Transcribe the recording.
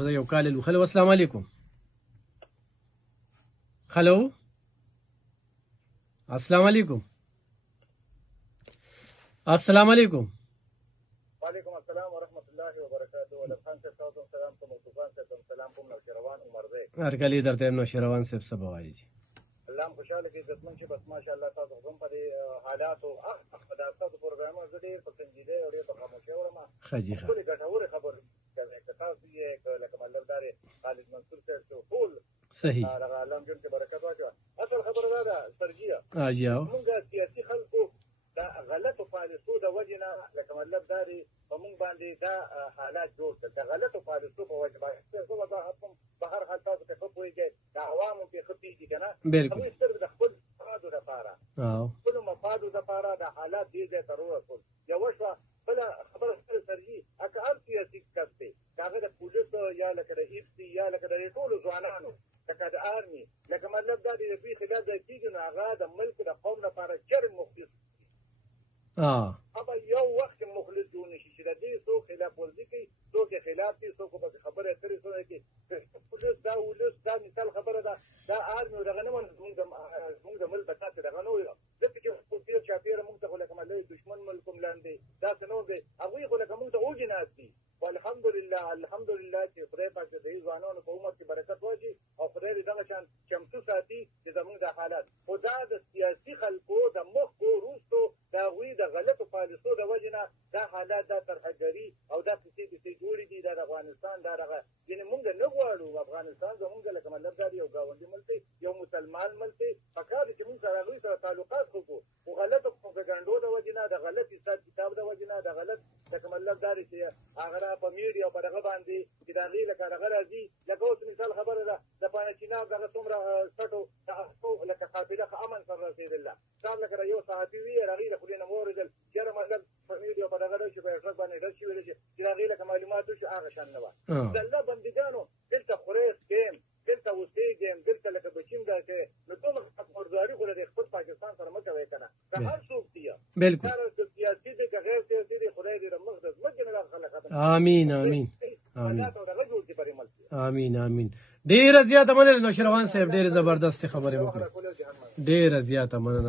خو یو کال لو. هلو السلام علیکم. هلو السلام علیکم. السلام علیکم. وعلیکم السلام ورحمۃ اللہ وبرکاتہ. ولیم خان صاحب تاسو سلام کوم. طوفان صاحب سلام کوم. نوشیروان عمر دی. هر کلی درته نوشیروان صاحب څه به وایي. الله خوشاله کې عزتمن چې بس ماشاءالله تاسو هم په حالاتو د تاسو پروګرامونو ډېر په سنجیده او ډېر په خاموشۍ ورما خجی ټول ګټور خبر کوي. تاسو یې لکه مطلب دار خالد منصور صاحب ټول صحیح هغه عالم جون کې برکت واچو. اصل خبره دا سرجیه اجاو موږ سیاسي خلکو دا غلطو پالیسو د وجنه لکه مطلب داري په موږ باندې دا حالات جوړ کړل. د غلطو پالیسو په وجه باندې څه وضاحت کوم. په هر حال تاسو ته خو پوهیږئ د عوامو په خپېږي کنه بالکل د خپل مفادو لپاره خپل مفادو لپاره د حالات دې ځای ته ورسول. یوه شوه بله خبره سره سرجي اکه هر سیاسي کس دی هغه د پولیسو یا لکه د ایفسي یا لکه د ټولو ځوانانو لکه د آرمي لکه مطلب دا د دوی خلاف ځای کېږي نو هغه د ملک د قوم لپاره جرم مخلص ابا یو وخت مخلص جوړ نشي چې د دې څوک خلاف ورزي کوي څوک یې خلاف دي څوک به خبره اترې څوک کوي. پولیس دا ولس دا مثال خبره ده دا آرمي او دغه نه زموږ د ملک بچات دغه نه وي ځکه چې پولیس چاپېره موږ ته خو لکه ملي دشمن ملکم لاندې داسې نه دی هغوی خو لکه موږ ته اوږې ناست دي. والحمدلله الحمدلله چې خدای پاک د دې ځوانانو په عمر کې برکت واچي او خدای دې دغه شان چمتو ساتي چې زموږ د حالات خو دا د سیاسي خلکو د مخکو وروستو د هغوی د غلطو پالیسو د وجې نه دا حالات دا ترهګري او دا کیسې جوړې دي دا د افغانستان دا دغه یعنې موږ نه غواړو افغانستان زموږ لکه مطلب دا یو ګاونډي ملک دی یو مسلمان ملک دی پکار دی چې موږ سره هغوی سره تعلقات وکړو خو غلطو پروپاګانډو د وجې نه د غلط حساب کتاب د وجې نه د غلط لکه مطلب دا دی چې هغه په میډیا او په دغه باندې چې د هغې لکه دغه راځي لکه اوس مثال خبره ده د پایچیناب دغه څومره سټو لکه قافله ښه امن سره رسېدله صاحب لکه د یو صحافي وي هغې د خولې نه مو اورېدل چېرې مطلب په میډیا په دغه ډول چې په ټرک باندې ډز شوي چې د هغې لکه معلومات وشي هغه شان نه وه. د الله بندګانو دلته خورې سکیم دلته اوسېږم دلته لکه بچیم دا کوې نو دومره خبرداري خو د خپل پاکستان سره مه کوئ که نه که هر څوک دي بالکل سیاسي دی که غیر سیاسي دی خدای دې د مخ د ځمکې نه دا خلک ختم امین امین امین امین. ډېره زیاته مننه نوشیروان صاحب ډېرې زبردستې خبرې وکړې ډېره زیاته مننه.